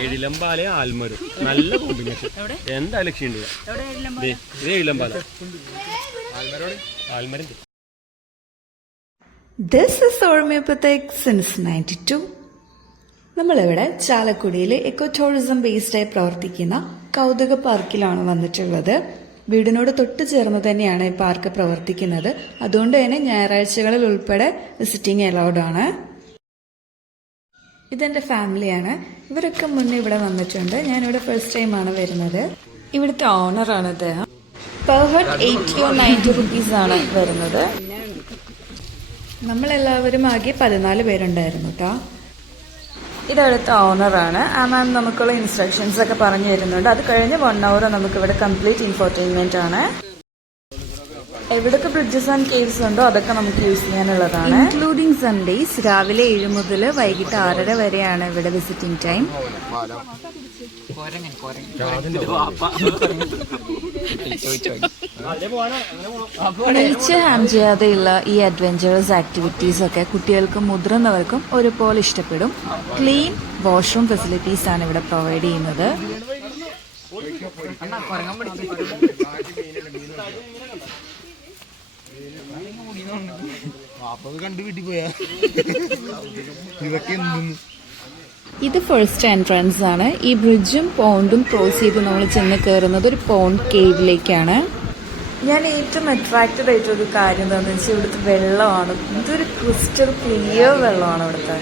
ഏഴിലമ്പാല ആൽമരം നല്ല കോമ്പിനേഷൻ. എന്താ ലക്ഷ്യം ഏഴിലമ്പാല ആൽമരം. This is Ormipathic since 92. നമ്മളിവിടെ ചാലക്കുടിയിൽ എക്കോ ടൂറിസം ബേസ്ഡായി പ്രവർത്തിക്കുന്ന കൗതുക പാർക്കിലാണ് വന്നിട്ടുള്ളത്. വീടിനോട് തൊട്ട് ചേർന്ന് തന്നെയാണ് ഈ പാർക്ക് പ്രവർത്തിക്കുന്നത്. അതുകൊണ്ട് തന്നെ ഞായറാഴ്ചകളിൽ ഉൾപ്പെടെ വിസിറ്റിംഗ് അലൗഡ് ആണ്. ഇതെന്റെ ഫാമിലിയാണ്. ഇവരൊക്കെ മുന്നേ ഇവിടെ വന്നിട്ടുണ്ട്. ഞാനിവിടെ ഫസ്റ്റ് ടൈമാണ് വരുന്നത്. ഇവിടുത്തെ ഓണറാണ് അദ്ദേഹം. പെർ ഹെഡ് 80 or 90 rupees ആണ് വരുന്നത്. നമ്മളെല്ലാവരും ആകെ 14 പേരുണ്ടായിരുന്നു കേട്ടോ. ഇതവിടുത്തെ ഓണറാണ്. ആ മാം നമുക്കുള്ള ഇൻസ്ട്രക്ഷൻസ് ഒക്കെ പറഞ്ഞു തരുന്നുണ്ട്. അത് കഴിഞ്ഞ് 1 hour നമുക്കിവിടെ കംപ്ലീറ്റ് ഇൻഫോർടൈൻമെന്റ് ആണ്. എവിടൊക്കെ ബ്രിഡ്ജസ് ആൻഡ് കേവ്സ് ഉണ്ടോ അതൊക്കെ നമുക്ക് യൂസ് ചെയ്യാനുള്ളതാണ്. ഇൻക്ലൂഡിംഗ് സൺഡേസ് രാവിലെ 7 മുതൽ വൈകിട്ട് 6:30 വരെയാണ് ഇവിടെ വിസിറ്റിംഗ് ടൈം. ഒന്നിച്ച് ഹാം ചെയ്യാതെയുള്ള ഈ അഡ്വഞ്ചറസ് ആക്ടിവിറ്റീസ് ഒക്കെ കുട്ടികൾക്കും മുതിർന്നവർക്കും ഒരുപോലെ ഇഷ്ടപ്പെടും. ക്ലീൻ വാഷ്റൂം ഫെസിലിറ്റീസ് ആണ് ഇവിടെ പ്രൊവൈഡ് ചെയ്യുന്നത്. ഇത് ഫസ്റ്റ് എൻട്രൻസ് ആണ്. ഈ ബ്രിഡ്ജും പോണ്ടും ക്രോസ് ചെയ്ത് നമ്മൾ ചെന്ന് കയറുന്നത് ഒരു പോണ്ട് കേവിലേക്കാണ്. ഞാൻ ഏറ്റവും അട്രാക്റ്റഡ് ആയിട്ടൊരു കാര്യം എന്താണെന്ന് വെച്ചാൽ ഇവിടുത്തെ വെള്ളമാണ്. ഇതൊരു ക്രിസ്റ്റൽ ക്ലിയർ വെള്ളമാണ് ഇവിടുത്തെ.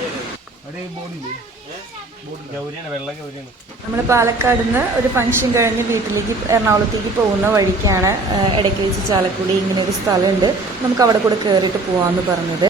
നമ്മൾ പാലക്കാട് നിന്ന് ഒരു ഫംഗ്ഷൻ കഴിഞ്ഞ് വീട്ടിലേക്ക് എറണാകുളത്തേക്ക് പോകുന്ന വഴിക്കാണ് ഇടയ്ക്ക് വെച്ച് ചാലക്കുടി ഇങ്ങനെ ഒരു സ്ഥലമുണ്ട്, നമുക്ക് അവിടെ കൂടെ കയറിയിട്ട് പോവാന്ന് പറഞ്ഞത്.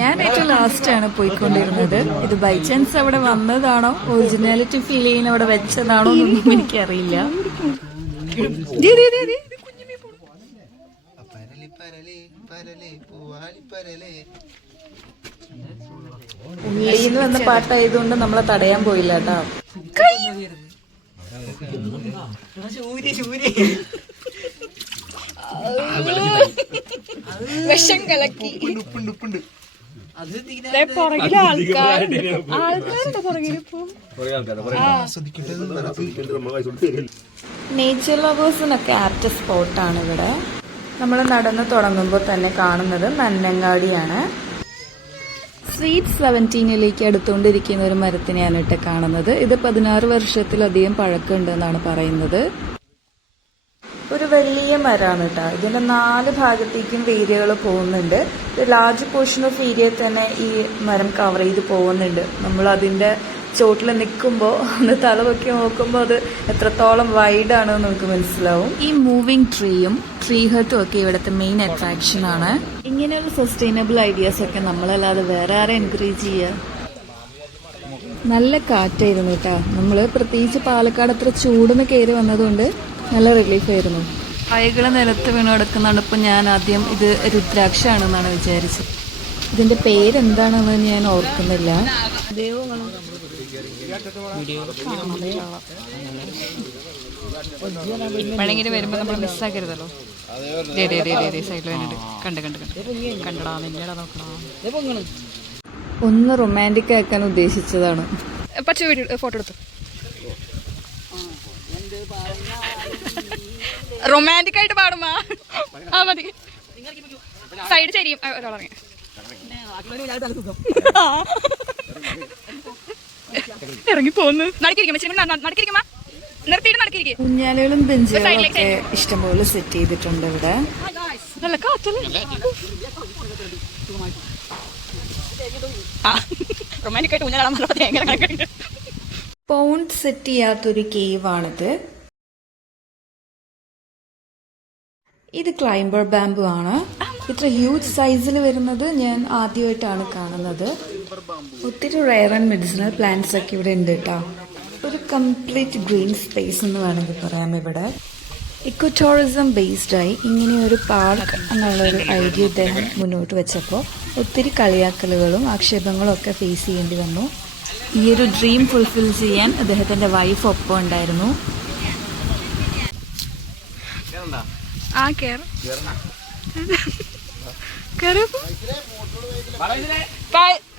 ഞാൻ ഏറ്റവും ലാസ്റ്റ് ആണ് പോയിക്കൊണ്ടിരുന്നത്. ഇത് ബൈ ചാൻസ് അവിടെ വന്നതാണോ ഒറിജിനാലിറ്റി ഫീൽ ചെയ്യുന്ന അവിടെ വെച്ചതാണോ എന്നൊന്നും എനിക്കറിയില്ല. ഉള്ളിന്ന് വന്ന പാട്ടായതുകൊണ്ട് നമ്മളെ തടയാൻ പോയില്ല കേട്ടോ. വിഷം കലക്കി നേച്ചർ ലവേഴ്സിനൊക്കെ ആപ്റ്റ് സ്പോട്ടാണ് ഇവിടെ. നമ്മൾ നടന്ന് തുടങ്ങുമ്പോൾ തന്നെ കാണുന്നത് നന്നങ്ങാടിയാണ്. സ്വീറ്റ് 17ലേക്ക് അടുത്തുകൊണ്ടിരിക്കുന്ന ഒരു മരത്തിനെയാണ് ഇട്ട് കാണുന്നത്. ഇത് 16 വർഷത്തിലധികം പഴക്കമുണ്ടെന്നാണ് പറയുന്നത്. ഒരു വലിയ മരമാണ് കേട്ടോ. ഇതിന്റെ 4 ഭാഗത്തേക്കും വേരുകൾ പോകുന്നുണ്ട്. ലാർജ് പോർഷൻ ഓഫ് ഏരിയ തന്നെ ഈ മരം കവർ ചെയ്ത് പോകുന്നുണ്ട്. നമ്മൾ അതിന്റെ ചോട്ടിൽ നിൽക്കുമ്പോൾ ഒന്ന് തലപൊക്കി നോക്കുമ്പോൾ അത് എത്രത്തോളം വൈഡാണെന്ന് നമുക്ക് മനസ്സിലാവും. ഈ മൂവിങ് ട്രീയും ട്രീ ഹട്ടും ഒക്കെ ഇവിടുത്തെ മെയിൻ അട്രാക്ഷൻ ആണ്. ഇങ്ങനെയുള്ള സസ്റ്റൈനബിൾ ഐഡിയാസ് ഒക്കെ നമ്മളല്ലാതെ വേറെ ആരെ എൻകറേജ് ചെയ്യുക. നല്ല കാറ്റായിരുന്നു കേട്ടോ. നമ്മള് പ്രത്യേകിച്ച് പാലക്കാട് അത്ര ചൂടുന്ന് കയറി വന്നതുകൊണ്ട് നല്ല റിലീഫ് ആയിരുന്നു. കായകളെ നിലത്ത് വീണ് കിടക്കുന്നുണ്ട്. ഇപ്പൊ ഞാൻ ആദ്യം ഇത് രുദ്രാക്ഷാണെന്നാണ് വിചാരിച്ചത്. ഇതിന്റെ പേരെന്താണെന്ന് ഞാൻ ഓർക്കുന്നില്ല. വേണമെങ്കിൽ വരുമ്പോ നമ്മൾ മിസ്സാക്കരുതല്ലോ. സൈഡിൽ കണ്ടടാ നിന്നെടാ നോക്കണോ. ഒന്ന് റൊമാൻറ്റിക് ആക്കാൻ ഉദ്ദേശിച്ചതാണ്. പച്ച ഫോട്ടോ എടുത്തു. റൊമാൻറ്റിക് ആയിട്ട് പാടുമാ. ആ മതി. സൈഡ് ശരിയും ഒരാളറിയ ഇറങ്ങി പോന്ന് നടക്കിരിക്കുമ്പോ നിർത്തിയിട്ട് നടക്കിരിക്കും. ഊഞ്ഞാലുകളും ബെഞ്ചുകളും ഒക്കെ ഇഷ്ടംപോലെ സെറ്റ് ചെയ്തിട്ടുണ്ട് ഇവിടെ. നല്ല കാറ്റല്ലേ. റൊമാൻറ്റിക് ആയിട്ട് ഊഞ്ഞാലാണെന്നുള്ള പൗണ്ട് സെറ്റ് ചെയ്യാത്തൊരു കേവാണിത്. ഇത് ക്ലൈംബർ ബാംബു ആണ്. ഇത്ര ഹ്യൂജ് സൈസിൽ വരുന്നത് ഞാൻ ആദ്യമായിട്ടാണ് കാണുന്നത്. ഒത്തിരി റയർ ആൻഡ് മെഡിസിനൽ പ്ലാന്റ്സ് ഒക്കെ ഇവിടെ ഉണ്ട് കേട്ടോ. ഒരു കംപ്ലീറ്റ് ഗ്രീൻ സ്പേസ് എന്ന് വേണമെങ്കിൽ പറയാം ഇവിടെ. ഇക്കോ ടൂറിസം ബേസ്ഡായി ഇങ്ങനെയൊരു പാർക്ക് എന്നുള്ളൊരു ഐഡിയ ഇദ്ദേഹം മുന്നോട്ട് വെച്ചപ്പോൾ ഒത്തിരി കളിയാക്കലുകളും ആക്ഷേപങ്ങളും ഒക്കെ ഫേസ് ചെയ്യേണ്ടി വന്നു. ഈ ഒരു ഡ്രീം ഫുൾഫിൽ ചെയ്യാൻ അദ്ദേഹത്തിൻ്റെ വൈഫ് ഒപ്പം ഉണ്ടായിരുന്നു. ആ കേറും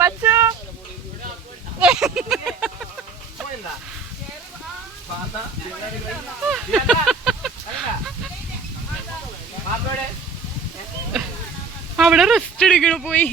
പച്ചോ അവിടെ റെസ്റ്റ് എടുക്കണ പോയി.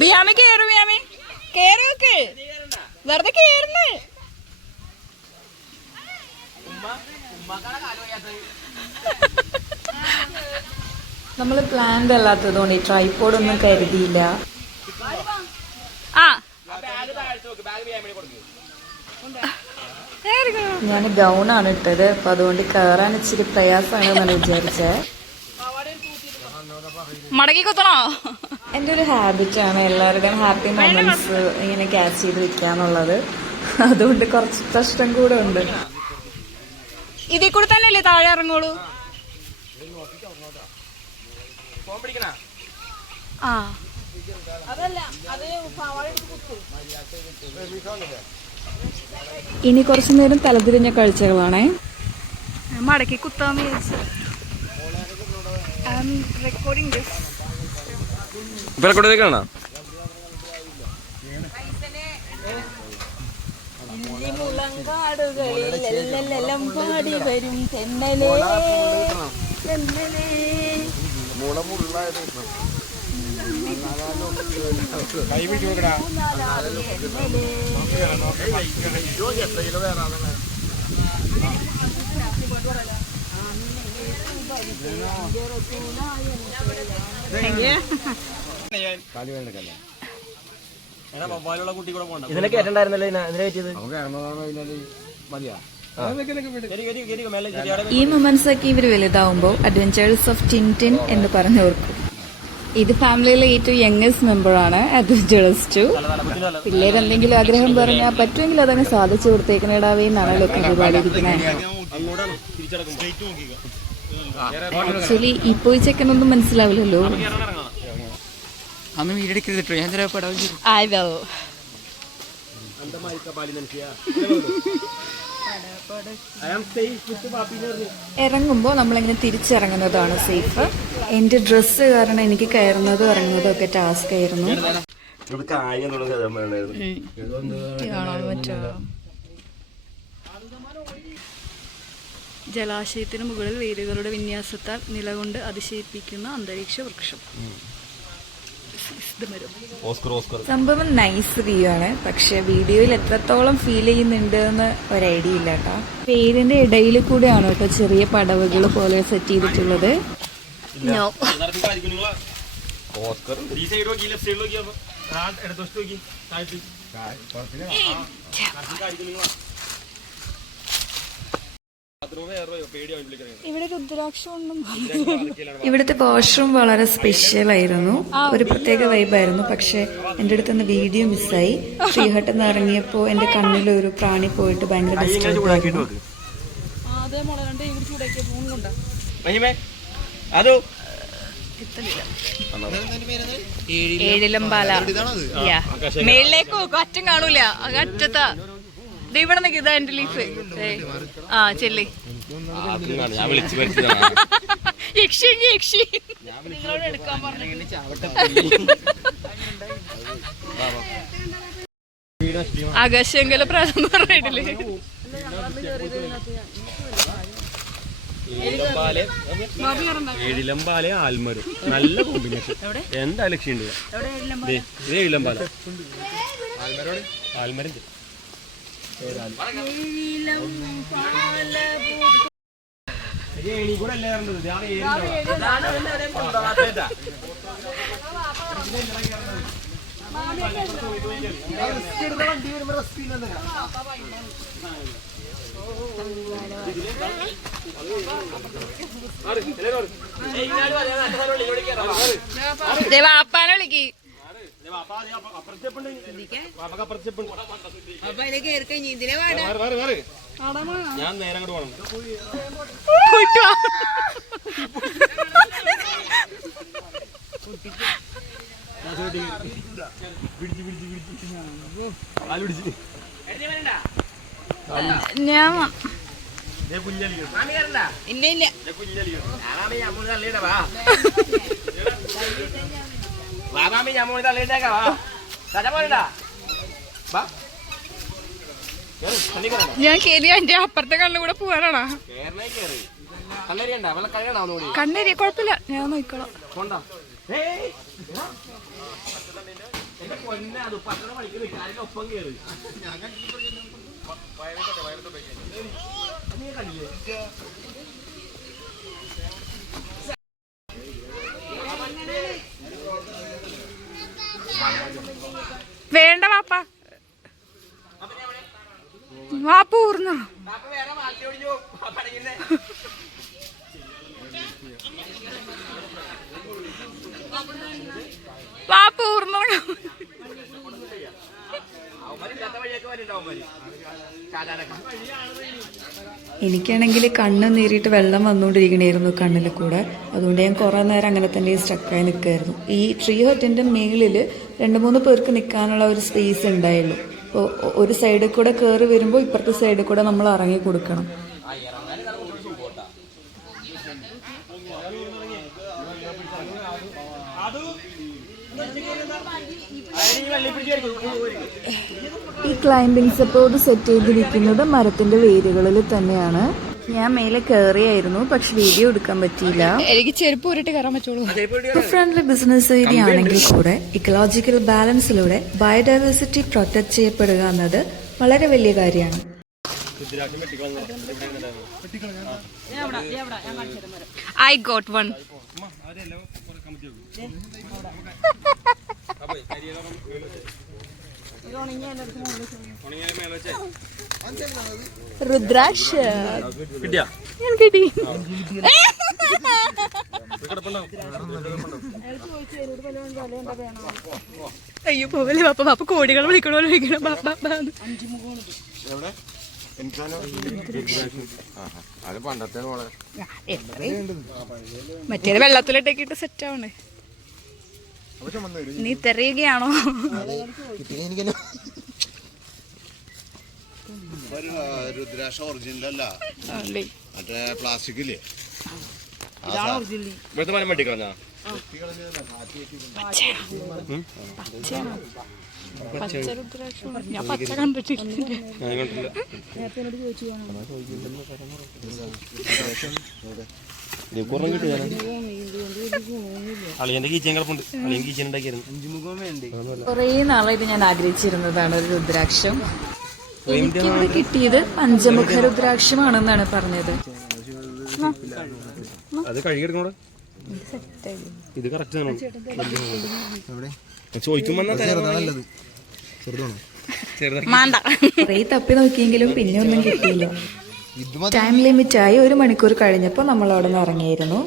ബിയാമി കേറു, ബിയാമി കേറോക്ക് വെറുതെ കേറുന്നു. നമ്മൾ പ്ലാൻഡ് അല്ലാത്തതുകൊണ്ട് ഈ ട്രൈപോഡൊന്നും കരുതിയില്ല. ഞാൻ ഗൗണാണ് ഇട്ടത്, അപ്പൊ അതുകൊണ്ട് കയറാൻ ഇച്ചിരി പ്രയാസമാണെന്നാണ് വിചാരിച്ചത്. മടക്കി കുത്തണോ? എൻ്റെ ഒരു ഹാബിറ്റാണ് എല്ലാവരുടെയും ഹാപ്പി മൊമെന്റ്സ് ഇങ്ങനെ ക്യാച്ച് ചെയ്ത് വെക്കാന്നുള്ളത്. അതുകൊണ്ട് കുറച്ച് കഷ്ടം കൂടെ ഉണ്ട്. ഇതിൽ കൂടെ തന്നെ അല്ലേ താഴെ ഇറങ്ങോളൂ? ആ ഇനി കുറച്ചു നേരം തലതിരിഞ്ഞ കാഴ്ചകളാണേ. മടക്കി കുത്താന്ന് വിചാരിച്ചു. പാടി വരും തെന്നലേ തെന്നലേ. ഇതിനെ കേട്ടിട്ടുണ്ടായിരുന്നല്ലോ, ഇതിനെ പറ്റിയത്. ഈ മൊമെന്റ്സ് ഒക്കെ ഇവർ വലുതാവുമ്പോൾ അഡ്വഞ്ചേഴ്സ് ഓഫ് ടിൻറ്റിൻ എന്ന് പറഞ്ഞോർക്കും. ഇത് ഫാമിലിയിലെ ഏറ്റവും യങ്ങസ്റ്റ് മെമ്പറാണ് അഡ്വഞ്ചേഴ്സ് 2. പിള്ളേർ എന്തെങ്കിലും ആഗ്രഹം പറഞ്ഞാൽ പറ്റുമെങ്കിൽ അതങ്ങ് സാധിച്ചു കൊടുത്തേക്കണേടാവേ എന്നാണ് ലൊക്കെ പാടിയിരിക്കുന്നത്. ആക്ച്വലി ഇപ്പൊ ഈ ചെക്കനൊന്നും മനസ്സിലാവില്ലല്ലോ. ഇറങ്ങുമ്പോൾ നമ്മളിങ്ങനെ തിരിച്ചിറങ്ങുന്നതാണ് സേഫ്. എന്റെ ഡ്രസ്സ് കാരണം എനിക്ക് കയറുന്നതും ഇറങ്ങുന്നതും ഒക്കെ ടാസ്ക് ആയിരുന്നു. ജലാശയത്തിന് മുകളിൽ വേരുകളുടെ വിന്യാസത്താൽ നിലകൊണ്ട് അതിശയിപ്പിക്കുന്ന അന്തരീക്ഷ വൃക്ഷം. സംഭവം നൈസ് വ്യൂ ആണ്, പക്ഷെ വീഡിയോയിൽ എത്രത്തോളം ഫീൽ ചെയ്യുന്നുണ്ട് എന്ന് ഒരു ഐഡിയ ഇല്ല കേട്ടോ. പേരിന്റെ ഇടയിൽ കൂടെയാണ് കേട്ടോ ചെറിയ പടവുകൾ പോലെ സെറ്റ് ചെയ്തിട്ടുള്ളത്. ഇവിടെ രുദ്രാക്ഷം ഇവിടുത്തെ വാഷ്റൂം വളരെ സ്പെഷ്യൽ ആയിരുന്നു, ഒരു പ്രത്യേക വൈബായിരുന്നു. പക്ഷെ എന്റെ അടുത്തുനിന്ന് വീഡിയോ മിസ്സായി. ശ്രീഹട്ടിൽ നിന്ന് ഇറങ്ങിയപ്പോ എന്റെ കണ്ണിലൊരു പ്രാണി പോയിട്ട് ഭയങ്കര ഡിസ്റ്റർബ് ആയിരുന്നു. ഏഴിലമ്പാല മേളിലേക്ക് അറ്റം കാണൂല, അറ്റത്താ. ഇവിടെ നിൽക്കുക എന്റെ ലീഫ്. ആ ചെല്ലി യക്ഷി യക്ഷി നിങ്ങളോട് എടുക്കാൻ പറഞ്ഞു. ആകാശങ്കല പ്രായം പറഞ്ഞിട്ടില്ലേ? ഏഴിലമ്പാല ആൽമരം, നല്ല കോമ്പിനേഷൻ. എന്താ ലക്ഷ്യം ഉണ്ട്? ഇത് ഏഴിലമ്പാല ആൽമരം. വാപ്പാനെ വിളിക്ക്. ഞാൻ നേരെ അങ്ങോട്ട് പോകണം. ഞാൻ ഞാൻ കേറി എന്റെ അപ്പുറത്തെ കണ്ണിലൂടെ പോവാനാണോ? കണ്ണേരി കുഴപ്പമില്ല, ഞാൻ നോക്കിക്കോളാം. വേണ്ട വാപ്പ, വാപ്പ ഊർന്നോ? വാപ്പ ഊർന്നോ? എനിക്കാണെങ്കിൽ കണ്ണ് നീറിയിട്ട് വെള്ളം വന്നുകൊണ്ടിരിക്കണായിരുന്നു കണ്ണിൽ കൂടെ. അതുകൊണ്ട് ഞാൻ കുറേ നേരം അങ്ങനെ തന്നെ സ്റ്റക്കായി നിൽക്കുമായിരുന്നു. ഈ ട്രീ ഹട്ടിൻ്റെ മേളിൽ 2-3 പേർക്ക് നിൽക്കാനുള്ള ഒരു സ്പേസ് ഉണ്ടായുള്ളൂ. അപ്പോൾ ഒരു സൈഡിൽ കൂടെ കയറി വരുമ്പോൾ ഇപ്പുറത്തെ സൈഡിൽ കൂടെ നമ്മൾ ഇറങ്ങി കൊടുക്കണം. ഈ ക്ലൈംബിംഗ് സപ്പോർട്ട് സെറ്റ് ചെയ്തിരിക്കുന്നത് മരത്തിന്റെ വേരുകളിൽ തന്നെയാണ്. ഞാൻ മേലെ കയറിയായിരുന്നു, പക്ഷെ വീഡിയോ എടുക്കാൻ പറ്റിയില്ല. എനിക്ക് ചെരുപ്പ് ഊരിട്ട് കയറാൻ പറ്റുള്ളൂ. ഫ്രണ്ട്ലി ബിസിനസ് ഏരിയ ആണെങ്കിൽ കൂടെ ഇക്കോളജിക്കൽ ബാലൻസിലൂടെ ബയോഡൈവേഴ്സിറ്റി പ്രൊട്ടക്ട് ചെയ്യപ്പെടുക എന്നത് വളരെ വലിയ കാര്യമാണ്. I got one. രുദ്രാക്ഷ ഞാൻ കിട്ടി. അയ്യോ പോലെ പാപ്പ, പാപ്പ കോടികൾ വിളിക്കണോ വിളിക്കണം പാപ്പ. മറ്റേ വെള്ളത്തിലിട്ടേക്കിട്ട് സെറ്റ് ആവണേ. നീ തെറിയുകയാണോ? രുദ്രാക്ഷ ഒറിജിനൽ അല്ല, മറ്റേ പ്ലാസ്റ്റിക്കില്ലേ? ഞാൻ പച്ച കണ്ടിട്ടില്ല. കുറേ നാളായിട്ട് ഞാൻ ആഗ്രഹിച്ചിരുന്നതാണ് ഒരു രുദ്രാക്ഷം. എനിക്കിവിടെ കിട്ടിയത് പഞ്ചമുഖ രുദ്രാക്ഷമാണെന്നാണ് പറഞ്ഞത്. അത് കഴുകിയെടുക്കണോ? ഇത് കറക്റ്റ് ആണോ? ചോദിക്കുമ്പോ കുറേ തപ്പി നോക്കിയെങ്കിലും പിന്നെ ഒന്നും കിട്ടിയില്ല. ടൈം ലിമിറ്റായി 1 മണിക്കൂർ കഴിഞ്ഞപ്പോൾ നമ്മൾ അവിടെ നിന്ന് ഇറങ്ങിയിരുന്നു.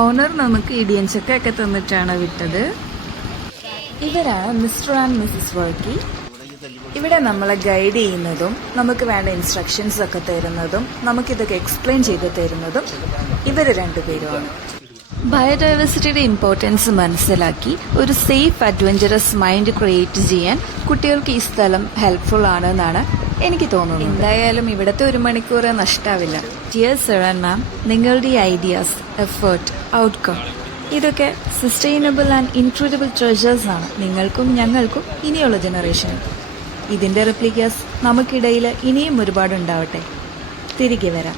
ഓണർ നമുക്ക് ഇടിയൻചക്കയൊക്കെ തന്നിട്ടാണ് വിട്ടത്. ഇവരാണ് മിസ്റ്റർ ആൻഡ് മിസ്സസ് വർക്കി. ഇവിടെ നമ്മളെ ഗൈഡ് ചെയ്യുന്നതും നമുക്ക് വേണ്ട ഇൻസ്ട്രക്ഷൻസ് ഒക്കെ തരുന്നതും നമുക്കിതൊക്കെ എക്സ്പ്ലെയിൻ ചെയ്ത് തരുന്നതും ഇവർ 2 പേരുമാണ്. ബയോഡൈവേഴ്സിറ്റിയുടെ ഇമ്പോർട്ടൻസ് മനസ്സിലാക്കി ഒരു സേഫ് അഡ്വഞ്ചറസ് മൈൻഡ് ക്രിയേറ്റ് ചെയ്യാൻ കുട്ടികൾക്ക് ഈ സ്ഥലം ഹെൽപ്ഫുൾ ആണെന്നാണ് എനിക്ക് തോന്നുന്നു. എന്തായാലും ഇവിടുത്തെ 1 മണിക്കൂർ നഷ്ടാവില്ല. ഡിയർ സർ ആൻഡ് മാം, നിങ്ങളുടെ ഐഡിയാസ്, എഫേർട്ട്, ഔട്ട്കം ഇതൊക്കെ സസ്റ്റൈനബിൾ ആൻഡ് ഇൻക്രെഡിബിൾ ട്രഷേഴ്സ് ആണ് നിങ്ങൾക്കും ഞങ്ങൾക്കും ഇനിയുള്ള ജനറേഷനും. ഇതിന്റെ റെപ്ലിക്കാസ് നമുക്കിടയിൽ ഇനിയും ഒരുപാടുണ്ടാവട്ടെ. തിരികെ വരാം.